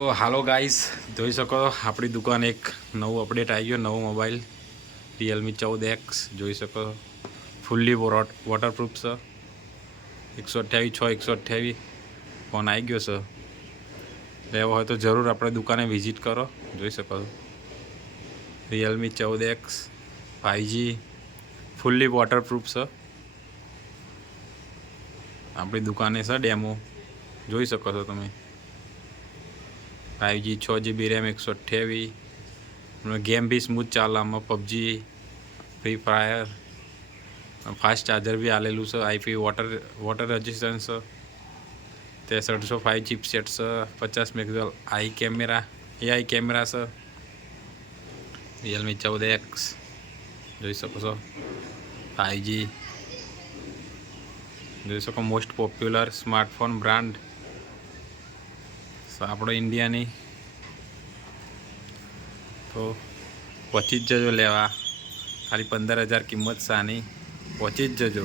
તો હાલો ગાઈસ, જોઈ શકો આપણી દુકાન એક નવું અપડેટ આવી ગયો, નવો મોબાઈલ Realme 14X જોઈ શકો. ફૂલ્લી વોટરપ્રૂફ છે. 128/6/128 ફોન આવી ગયો છે. લેવો હોય તો જરૂર આપણે દુકાને વિઝિટ કરો. જોઈ શકો Realme 14X 5G fully waterproof છે. આપણી દુકાને છે ડેમો, જોઈ શકો છો તમે. 5G 6GB RAM 128 ગેમ બી સ્મૂથ ચાલે આમાં. PUBG, free fire, fast charger બી આલેલું છે. IP વોટર રેઝિસ્ટન્સ છે. 6305 ચિપસેટ છે. 50 મેગાપિક્સલ AI કેમેરા છે. Realme 14X જોઈ શકો છો. 5G જોઈ શકો. મોસ્ટ પોપ્યુલર સ્માર્ટફોન બ્રાન્ડ આપણો ઇન્ડિયાની. તો પહોંચી જ જજો લેવા. ખાલી 15,000 કિંમત સાની. પહોંચી જ જજો.